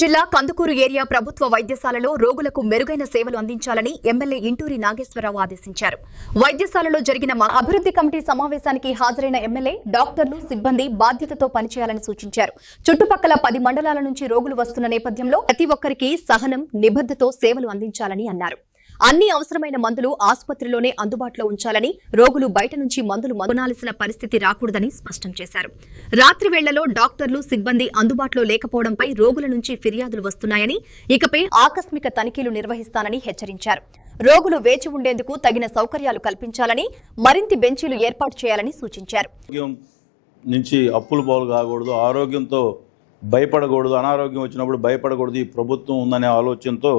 జిల్లా కందుకూరు ఏరియా ప్రభుత్వ వైద్యశాలలో రోగులకు మెరుగైన సేవలు అందించాలని ఎమ్మెల్యే ఇంటూరి నాగేశ్వరరావు ఆదేశించారు. వైద్యశాలలో జరిగిన అభివృద్ధి కమిటీ సమావేశానికి హాజరైన ఎమ్మెల్యే డాక్టర్లు, సిబ్బంది బాధ్యతతో పనిచేయాలని సూచించారు. చుట్టుపక్కల 10 మండలాల నుంచి రోగులు వస్తున్న నేపథ్యంలో ప్రతి ఒక్కరికి సహనం, నిబద్ధతో సేవలు అందించాలని అన్నారు. అన్ని అవసరమైన మందులు ఆసుపత్రిలోనే అందుబాటులో ఉంచాలని, రోగులు బయట నుంచి మందులు కొనాల్సిన పరిస్థితి రాకూడదని స్పష్టం చేశారు. రాత్రి వేళ్లలో డాక్టర్లు, సిబ్బంది అందుబాటులో లేకపోవడంపై రోగుల నుంచి ఫిర్యాదులు వస్తున్నాయని, ఇకపై ఆకస్మిక తనిఖీలు నిర్వహిస్తానని హెచ్చరించారు. రోగులు వేచి ఉండేందుకు తగిన సౌకర్యాలు కల్పించాలని, మరింత బెంచీలు ఏర్పాటు చేయాలని సూచించారు. నుంచి అప్పులు పాలు కాకూడదు, ఆరోగ్యంతో భయపడకూడదు, అనారోగ్యం వచ్చినప్పుడు భయపడకూడదు. ఈ ప్రభుత్వం ఉందనే ఆలోచనతో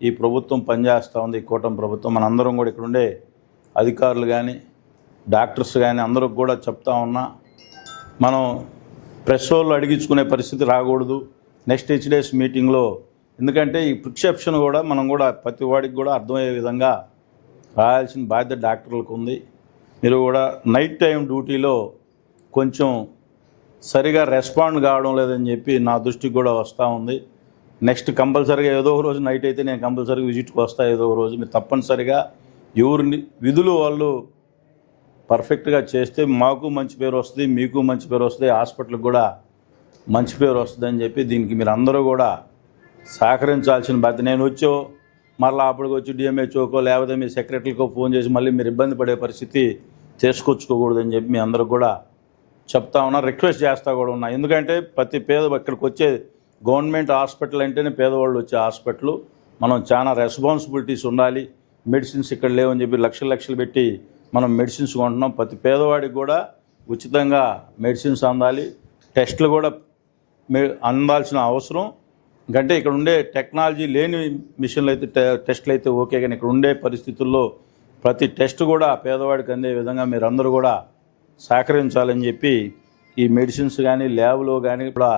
ఈ ప్రభుత్వం పనిచేస్తూ ఉంది. ఈ కూటమి ప్రభుత్వం మనందరం కూడా ఇక్కడుండే అధికారులు కానీ, డాక్టర్స్ కానీ అందరికి కూడా చెప్తా ఉన్నా, మనం ప్రెస్ వాళ్ళు అడిగించుకునే పరిస్థితి రాకూడదు నెక్స్ట్ హెచ్డిఎస్ మీటింగ్లో. ఎందుకంటే ఈ ప్రిస్క్రిప్షన్ కూడా మనం కూడా ప్రతి వాడికి కూడా అర్థమయ్యే విధంగా రాయాల్సిన బాధ్యత డాక్టర్లకు ఉంది. మీరు కూడా నైట్ టైం డ్యూటీలో కొంచెం సరిగా రెస్పాండ్ కావడం లేదని చెప్పి నా దృష్టికి కూడా వస్తూ ఉంది. నెక్స్ట్ కంపల్సరీగా ఏదో ఒక రోజు నైట్ అయితే నేను కంపల్సరీగా విజిట్కి వస్తా. ఏదో ఒక రోజు మీరు తప్పనిసరిగా ఎవరిని విధులు వాళ్ళు పర్ఫెక్ట్గా చేస్తే మాకు మంచి పేరు వస్తుంది, మీకు మంచి పేరు వస్తుంది, హాస్పిటల్కి కూడా మంచి పేరు వస్తుంది అని చెప్పి దీనికి మీరు అందరూ కూడా సహకరించాల్సిన బాధ్యత. నేను వచ్చో మరలా అప్పటికి వచ్చి డిఎంహెచ్ఓకో లేకపోతే మీ సెక్రటరీకో ఫోన్ చేసి మళ్ళీ మీరు ఇబ్బంది పడే పరిస్థితి చేసుకొచ్చుకోకూడదని చెప్పి మీ అందరూ కూడా చెప్తా ఉన్నా, రిక్వెస్ట్ చేస్తూ కూడా ఉన్నా. ఎందుకంటే ప్రతి ఇక్కడికి వచ్చే గవర్నమెంట్ హాస్పిటల్ అంటేనే పేదవాళ్ళు వచ్చే హాస్పిటల్. మనం చాలా రెస్పాన్సిబిలిటీస్ ఉండాలి. మెడిసిన్స్ ఇక్కడ లేవని చెప్పి లక్షలు పెట్టి మనం మెడిసిన్స్ కొంటున్నాం. ప్రతి పేదవాడికి కూడా ఉచితంగా మెడిసిన్స్ అందాలి. టెస్టులు కూడా అందాల్సిన అవసరం. ఎందుకంటే ఇక్కడ ఉండే టెక్నాలజీ లేని మిషన్లు అయితే టెస్టులు అయితే ఓకే, కానీ ఇక్కడ ఉండే పరిస్థితుల్లో ప్రతి టెస్ట్ కూడా పేదవాడికి అందే విధంగా మీరందరూ కూడా సహకరించాలని చెప్పి ఈ మెడిసిన్స్ కానీ ల్యాబ్లో కానీ కూడా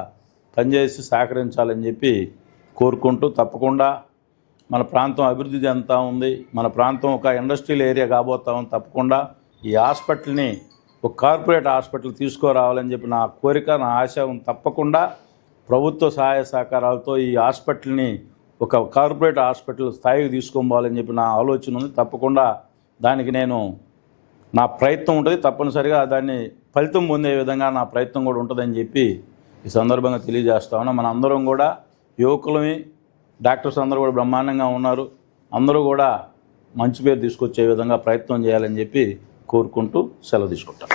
పనిచేసి సహకరించాలని చెప్పి కోరుకుంటూ, తప్పకుండా మన ప్రాంతం అభివృద్ధి చెందుతూ ఉంది. మన ప్రాంతం ఒక ఇండస్ట్రియల్ ఏరియా కాబోతా ఉంది. తప్పకుండా ఈ హాస్పిటల్ని ఒక కార్పొరేట్ హాస్పిటల్ తీసుకురావాలని చెప్పి నా కోరిక, నా ఆశ ఉంది. తప్పకుండా ప్రభుత్వ సహాయ సహకారాలతో ఈ హాస్పిటల్ని ఒక కార్పొరేట్ హాస్పిటల్ స్థాయికి తీసుకోవాలని చెప్పి నా ఆలోచన ఉంది. తప్పకుండా దానికి నా ప్రయత్నం ఉంటుంది. తప్పనిసరిగా దాన్ని ఫలితం పొందే విధంగా నా ప్రయత్నం కూడా ఉంటుందని చెప్పి ఈ సందర్భంగా తెలియజేస్తా ఉన్నా. మన అందరం కూడా యువకులమి, డాక్టర్స్ అందరూ కూడా బ్రహ్మాండంగా ఉన్నారు. అందరూ కూడా మంచి పేరు తీసుకొచ్చే విధంగా ప్రయత్నం చేయాలని చెప్పి కోరుకుంటూ సెలవు తీసుకుంటాం.